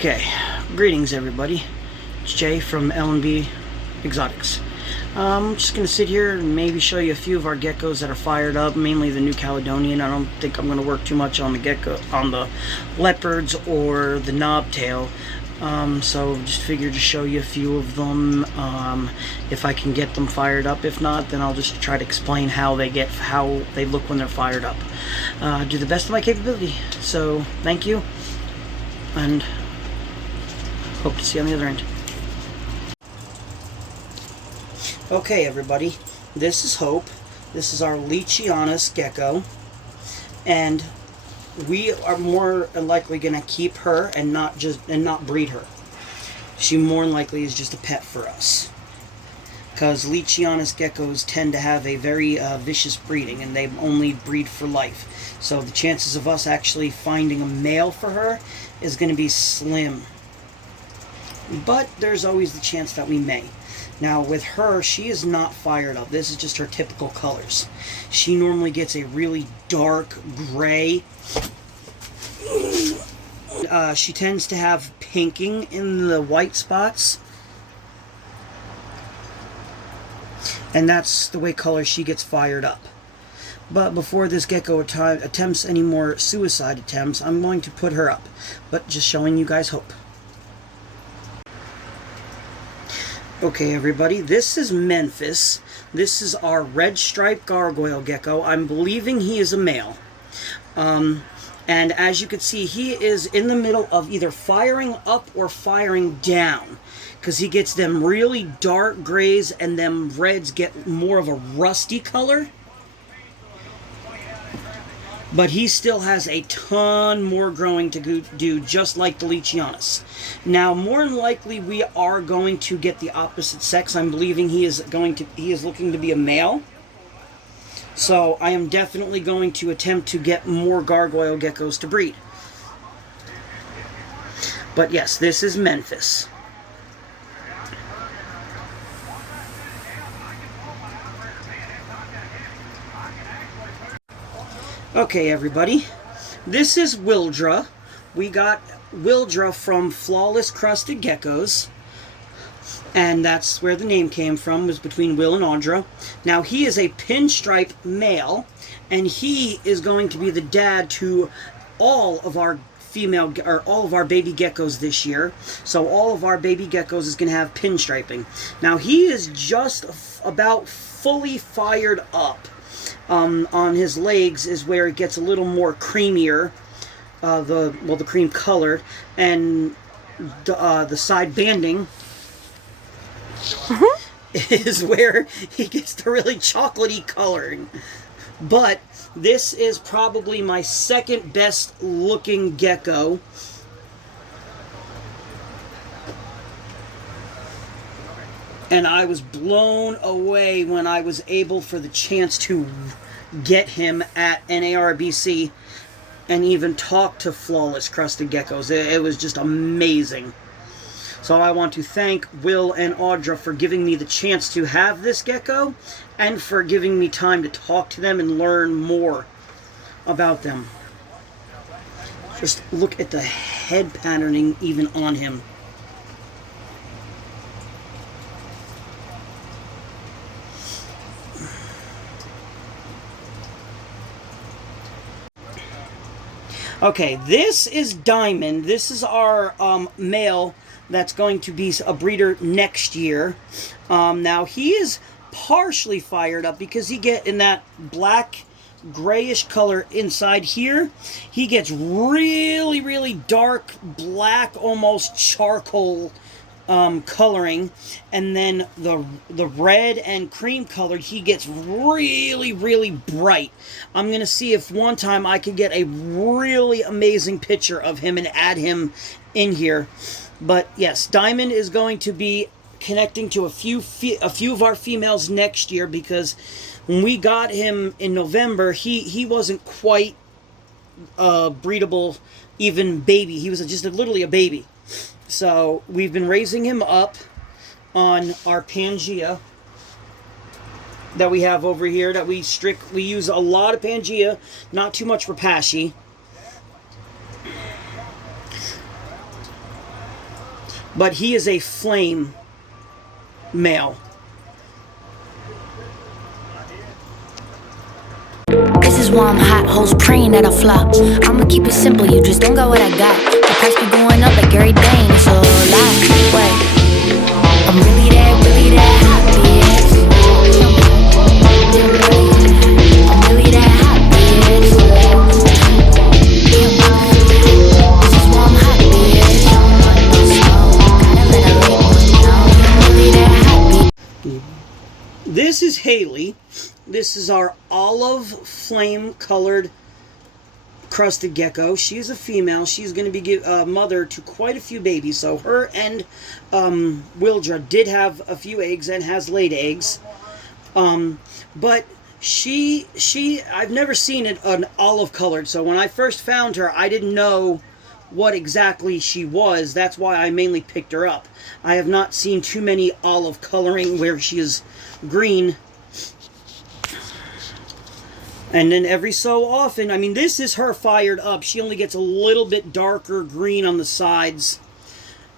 Okay, greetings everybody. It's Jay from L&B Exotics. I'm just going to sit here and maybe show you a few of our geckos that are fired up, mainly the New Caledonian. I don't think I'm going to work too much on the on the leopards or the knobtail. So just figured to show you a few of them, if I can get them fired up. If not, then I'll just try to explain how they look when they're fired up. Do the best of my capability. So thank you, and hope to see you on the other end. Okay, everybody, this is Hope. This is our Leachianus gecko, and we are more than likely going to keep her and not breed her. She more than likely is just a pet for us, because Leachianus geckos tend to have a very vicious breeding, and they only breed for life. So the chances of us actually finding a male for her is going to be slim. But there's always the chance that we may. Now with her, she is not fired up. This is just her typical colors. She normally gets a really dark gray. She tends to have pinking in the white spots. And that's the way color she gets fired up. But before this gecko attempts any more suicide attempts, I'm going to put her up. But just showing you guys hope. Okay, everybody, this is Memphis. This is our red striped gargoyle gecko. I'm believing he is a male. And as you can see, he is in the middle of either firing up or firing down, because he gets them really dark grays and them reds get more of a rusty color. But he still has a ton more growing to do, just like the Leachianus. Now, more than likely, we are going to get the opposite sex. I'm believing he is looking to be a male. So I am definitely going to attempt to get more gargoyle geckos to breed. But yes, this is Memphis. Okay, everybody, this is Wildra. We got Wildra from Flawless Crusted Geckos, and that's where the name came from, was between Will and Audra. Now, he is a pinstripe male, and he is going to be the dad to all of our all of our baby geckos this year. So all of our baby geckos is going to have pinstriping. Now, he is just about fully fired up. On his legs is where it gets a little more creamier, the cream color, and the side banding is where he gets the really chocolatey coloring. But this is probably my second best looking gecko. And I was blown away when I was able for the chance to get him at NARBC and even talk to Flawless Crusted Geckos. It was just amazing. So I want to thank Will and Audra for giving me the chance to have this gecko, and for giving me time to talk to them and learn more about them. Just look at the head patterning even on him. Okay, this is Diamond. This is our male that's going to be a breeder next year. Now, he is partially fired up because he gets in that black grayish color inside here. He gets really, really dark black, almost charcoal coloring, and then the red and cream colored, he gets really, really bright. I'm going to see if one time I can get a really amazing picture of him and add him in here. But yes, Diamond is going to be connecting to a few of our females next year, because when we got him in November, he wasn't quite breedable, even baby. He was just literally a baby. So we've been raising him up on our Pangea that we have over here, that we use a lot of Pangea, not too much Rapashi. But he is a flame male. This is why I'm hot, hoes praying that I flop. I'ma keep it simple, you just don't got what I got. The price be going up like Gary Dane, it's a lie. Wait, I'm really that hot, bitch. I'm really that hot, bitch. This is why I'm hot, bitch. Don't want no smoke, gotta let a late one know. I'm really that hot, bitch. This is Haley. This is our olive flame colored crusted gecko. She's a female. She's going to be mother to quite a few babies. So her and Wildra did have a few eggs and has laid eggs. But I've never seen an olive colored. So when I first found her, I didn't know what exactly she was. That's why I mainly picked her up. I have not seen too many olive coloring where she is green. And then every so often, I mean, this is her fired up. She only gets a little bit darker green on the sides.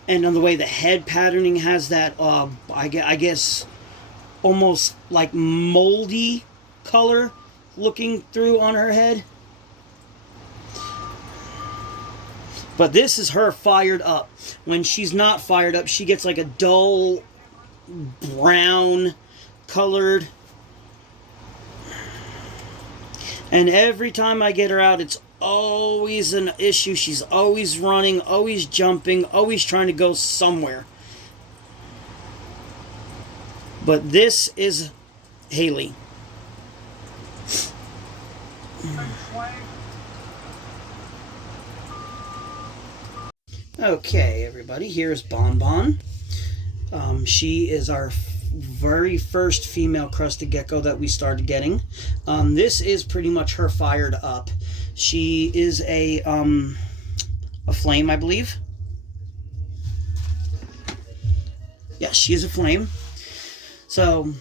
And on the way the head patterning has that, I guess, almost like moldy color looking through on her head. But this is her fired up. When she's not fired up, she gets like a dull brown colored. And every time I get her out, it's always an issue. She's always running, always jumping, always trying to go somewhere. But this is Haley. Okay, everybody, here's Bon Bon. She is our very first female crusted gecko that we started getting. This is pretty much her fired up. She is a flame, I believe. Yeah, she is a flame. So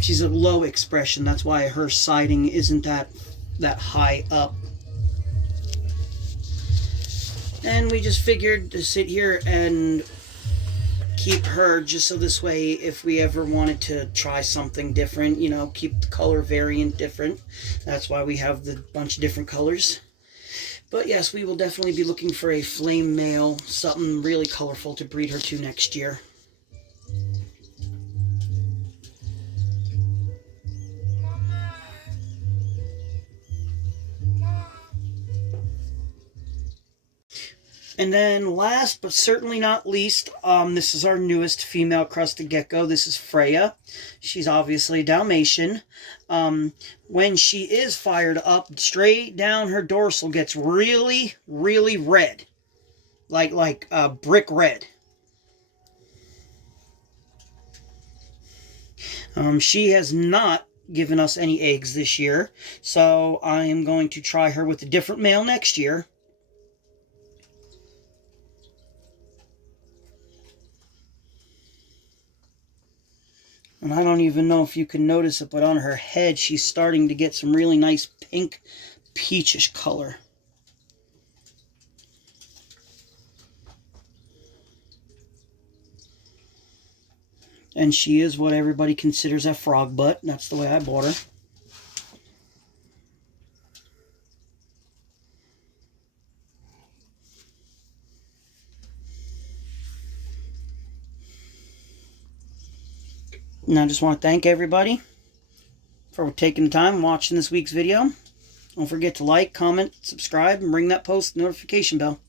she's a low expression. That's why her siding isn't that high up. And we just figured to sit here and keep her just so this way, if we ever wanted to try something different, you know, keep the color variant different. That's why we have the bunch of different colors. But yes, we will definitely be looking for a flame male, something really colorful to breed her to next year. And then last but certainly not least, this is our newest female crusted gecko. This is Freya. She's obviously Dalmatian. When she is fired up, straight down her dorsal gets really, really red. Like brick red. She has not given us any eggs this year, so I am going to try her with a different male next year. And I don't even know if you can notice it, but on her head, she's starting to get some really nice pink, peachish color. And she is what everybody considers a frog butt. That's the way I bought her. And I just want to thank everybody for taking the time and watching this week's video. Don't forget to like, comment, subscribe, and ring that post notification bell.